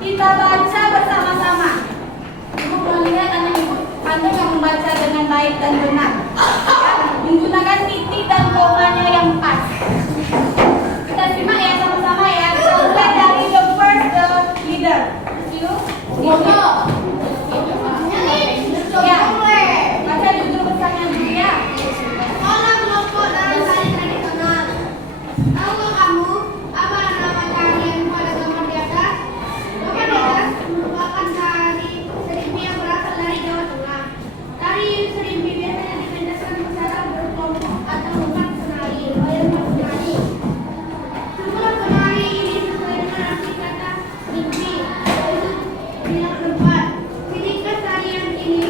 Kita baca bersama-sama. Ibu melihat anak ibu pandai yang membaca dengan baik dan benar, ya, menggunakan titik dan komanya yang pas. Kita simak ya sama-sama ya. Kita mulai dari the first, the leader. Ya, baca judul besarnya dulu ya. Sekolah kelompok dalam tari tradisional. Tahukah kamu apa nama tarian pada gambar di atas? Gambar di atas merupakan tari serimpi yang berasal dari Jawa Tengah. Tari serimpi biasanya dipentaskan secara berkelompok atau empat penari. Jumlah penari ini sesuai dengan arti kata serimpi, yaitu bilang empat. Ciri khas tarian ini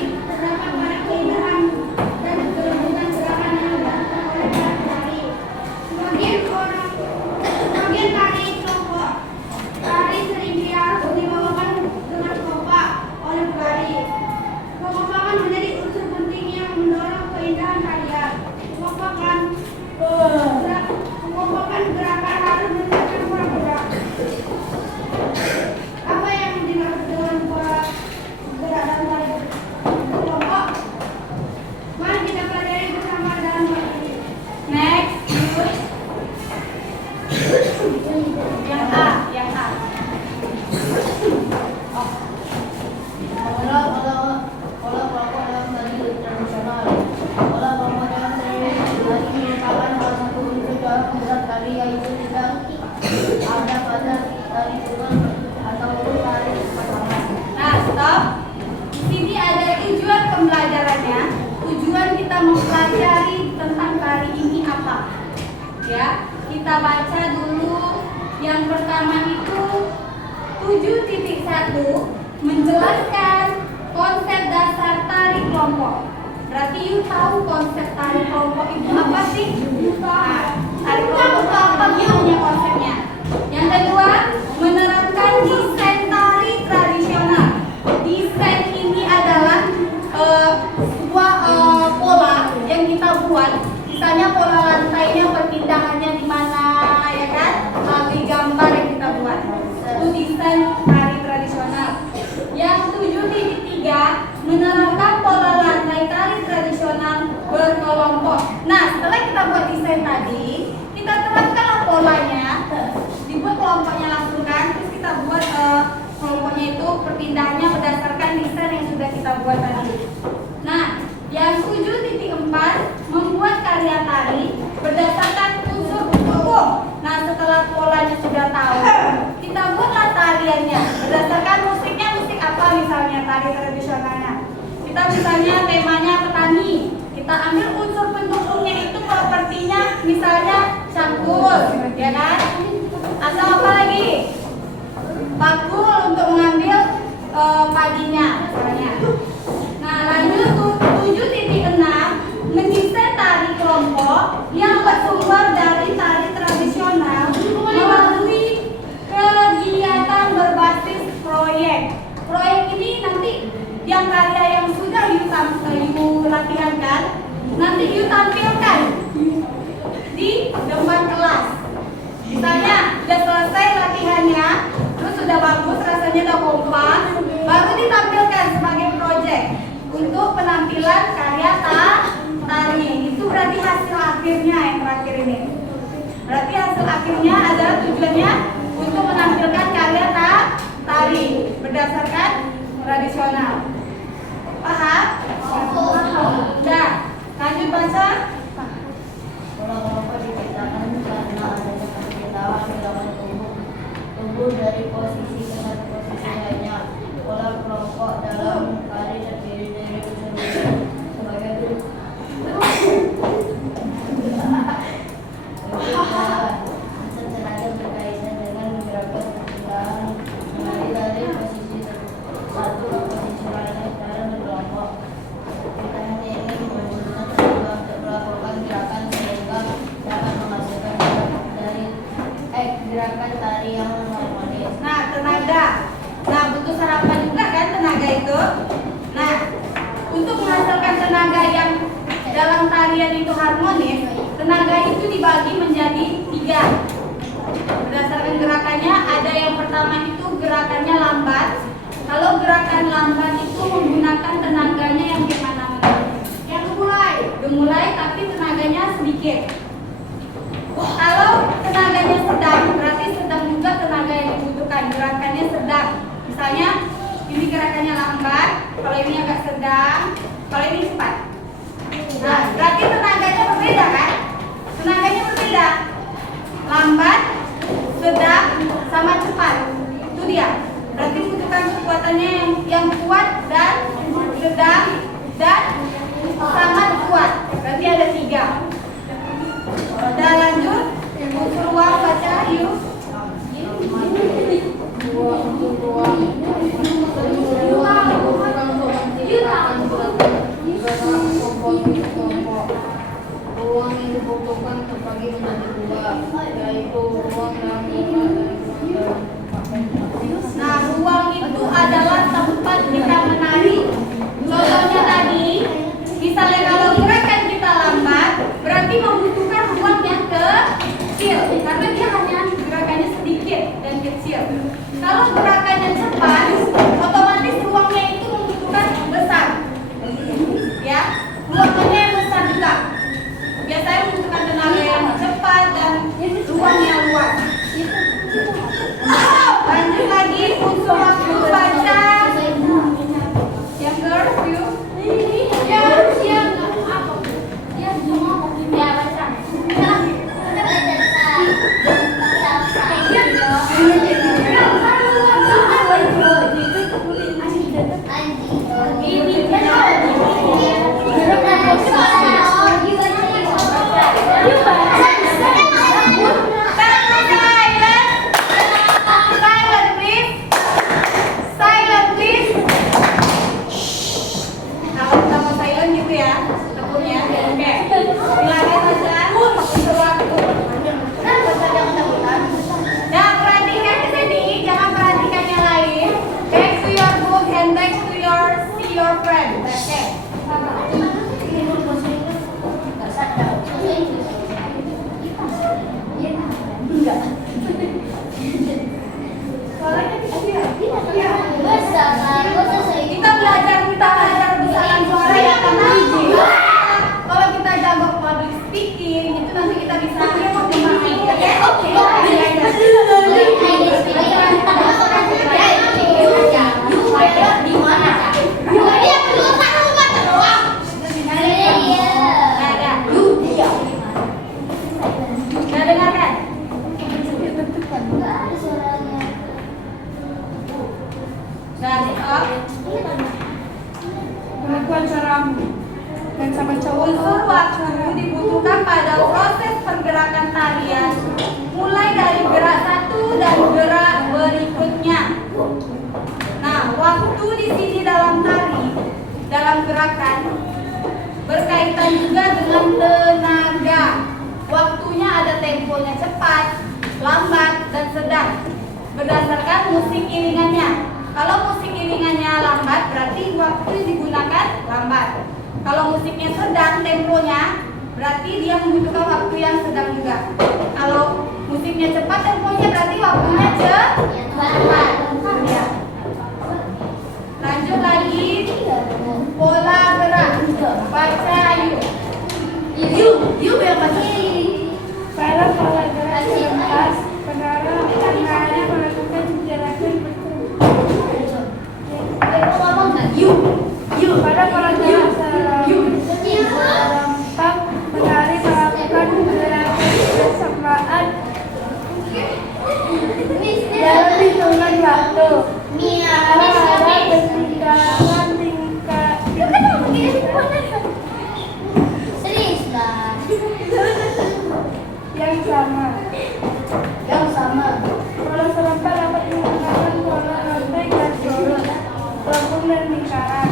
mempelajari tentang tari ini apa? Ya, kita baca dulu. Yang pertama itu 7.1 menjelaskan konsep dasar tari kelompok. Berarti you tahu konsep tari kelompok itu apa sih? Nah, tari kelompok itu apa? You punya konsepnya. Yang kedua, menerapkan desain tari tradisional. Desain ini adalah sebuah pola yang kita buat. Misalnya pola lantainya, perpindahannya di mana, ya kan? Melalui gambar yang kita buat. Itu desain tari tradisional. Yang 7.3 menerapkan pola lantai tari tradisional berkelompok. Nah, setelah kita buat desain tadi, kita terapkanlah polanya, dibuat kelompoknya langsung kan, terus kita buat kelompoknya itu perpindahannya berdasarkan desain yang sudah kita buat tadi. Nah, yang 7.4 membuat karya tari berdasarkan unsur hukum. Nah, setelah polanya sudah tahu, kita buatlah tariannya berdasarkan musiknya, musik apa misalnya tari tradisionalnya. Kita misalnya temanya petani, kita ambil unsur pendukungnya itu propertinya misalnya cangkul, ya kan? Atau apa lagi? Bakul untuk mengambil padinya misalnya. Nah, lanjut 7.6 mendesain tari kelompok yang bersumber dari tari tradisional melalui kegiatan berbasis proyek. Proyek ini nanti yang karya yang sudah you latihankan, nanti you tampilkan di depan kelas. Misalnya sudah selesai latihannya, terus sudah bagus, rasanya udah kompak, baru ditampilkan sebagai proyek untuk penampilan karya tari. Itu berarti hasil akhirnya yang terakhir ini. Berarti hasil akhirnya adalah tujuannya untuk menampilkan karya tari berdasarkan tradisional. Paham? Udah, lanjut baca. Pola kelompok diciptakan karena adanya pemberitahuan gerakan tubuh dari posisi ke posisi lainnya. Pola kelompok dalam tari terdiri dari unsur sebagai berikut. Unsur tenaga berkaitan dengan gerakan perpindahan dari posisi satu ke posisi lainnya secara berkelompok. Kita hanya ingin menggunakan tenaga untuk melakukan gerakan sehingga dapat menghasilkan gerakan tari yang harmonis. Nah, tenaga. Nah, butuh sarapan juga kan tenaga itu. Nah, untuk menghasilkan tenaga yang dalam tarian itu harmonis, tenaga itu dibagi menjadi 3. Berdasarkan gerakannya, ada yang pertama itu gerakannya lambat. Kalau gerakan lambat itu menggunakan tenaganya yang gimana? Yang gemulai tapi tenaganya sedikit. Kalau tenaganya sedang, berarti sedang juga tenaga yang dibutuhkan. Gerakannya sedang. Misalnya ini gerakannya lambat, kalau ini agak sedang, kalau ini cepat. Nah, berarti tenaganya berbeda kan? Tenaganya berbeda. Lambat, sedang, sama cepat. Itu dia. Berarti butuhkan kekuatannya yang kuat dan sedang dan sangat kuat. Berarti ada 3. Udah lanjut, unsur ruang baca yuk. Ruang yang dibutuhkan terbagi menjadi 2, yaitu ruang yang Nah, ruang itu adalah tempat kita menari. Contohnya tadi, misalnya kalau gerakan kita lambat, berarti membutuhkan ruang yang kecil, karena dia hanya gerakannya sedikit dan kecil. Kalau gerakannya cepat, otomatis ruangnya itu membutuhkan besar. Ya, ruangannya yang besar juga. Biasanya membutuhkan tenaga yang cepat dan ruangnya luas. Lanjut lagi unsur waktu baca. your friend? Oke. Nggak sadar. Enggak. Kita belajar besaran suara ya karena kalau kita jago public speaking itu nanti kita bisa oke. Di mana? Nggak dengar kan? Pengakuan suaramu dan sama cowok. Unsur waktu dibutuhkan pada proses pergerakan tarian, mulai dari gerak satu dan gerak berikutnya. Nah, waktu di sini dalam tari, dalam gerakan berkaitan juga dengan tenaga. Waktunya ada temponya cepat, lambat, dan sedang berdasarkan musik iringannya. Kalau musik iringannya lambat berarti waktu yang digunakan lambat. Kalau musiknya sedang temponya berarti dia membutuhkan waktu yang sedang juga. Kalau musiknya cepat temponya berarti waktunya cepat. Ya. Lanjut lagi pola gerak. Baca yuk yang baca. Para pola gerak lintas penara penari melakukan gerakan pada pola gerak serempak penari melakukan gerakan bersamaan dalam hitungan waktu. Ada peningkatan tingkat yang sama. Pola serempak dapat menggunakan pola rantai dan surut, lengkung dan lingkaran.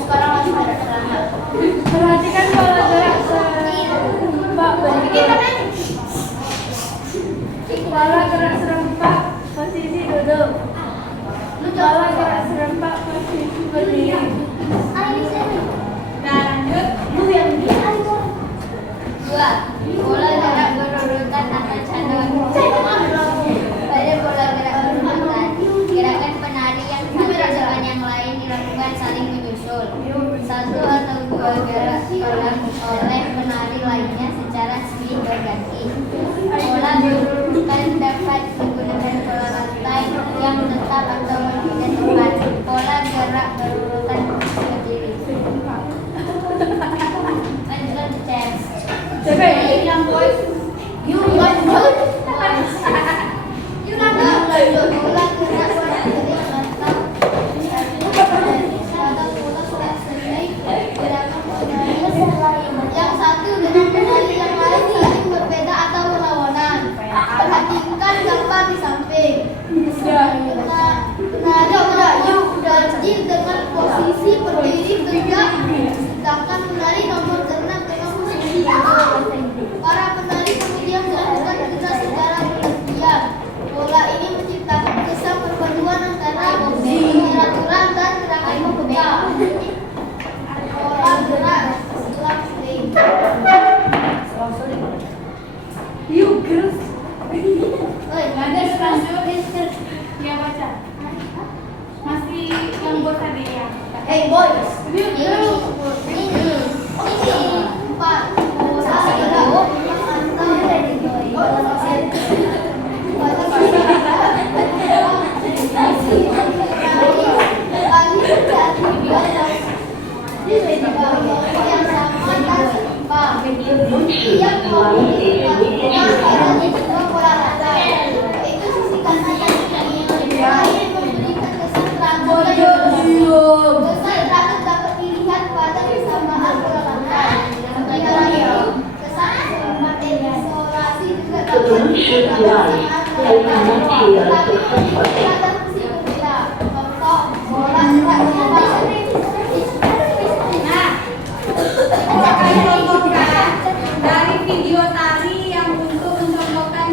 Sekarang langsung ada ceramah. Perhatikan pola gerak serempak berikut. Pola gerak serempak posisi duduk. Pola gerak serempak posisi berdiri. Nah, lanjut. Dua, pola gerak berurutan atau cadang. Pada pola gerak berurutan, gerakan penari yang satu dengan yang lain dilakukan saling menyusul. Satu atau dua gerak oleh penari lainnya secara silih berganti. Pola berurutan dapat menggunakan pola rantai yang tetap atau berpindah tempat. Pola gerak berurutan berdiri. Lanjutkan chance. Yang voice. Yang satu dengan penari yang lain saling berbeda atau berlawanan. Perhatikan gambar di samping. Penari berdiri dengan posisi berdiri tegak, sedangkan penari nomor 6 dengan posisi duduk. Para penari kemudian melakukan gerak secara bergantian. Pola ini menciptakan kesan perpaduan antara peraturan dan gerakan membuka. Pola gerak selang sering. You girls. Lanjut. Ya baca. Masih yang buat tadi ya. Hey boys. Ini 4. Nah, akan contohkan dari video tari yang untuk mencontohkan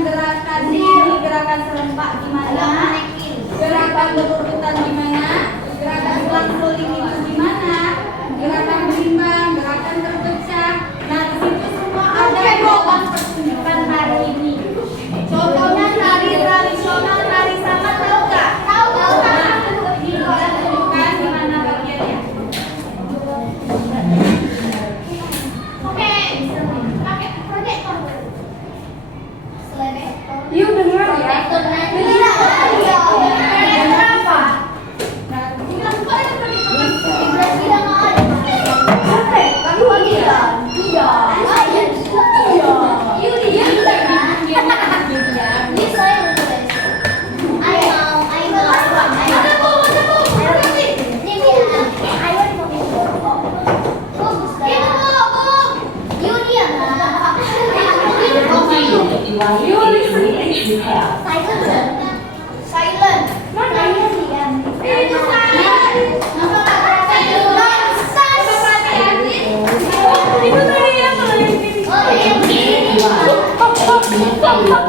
Ang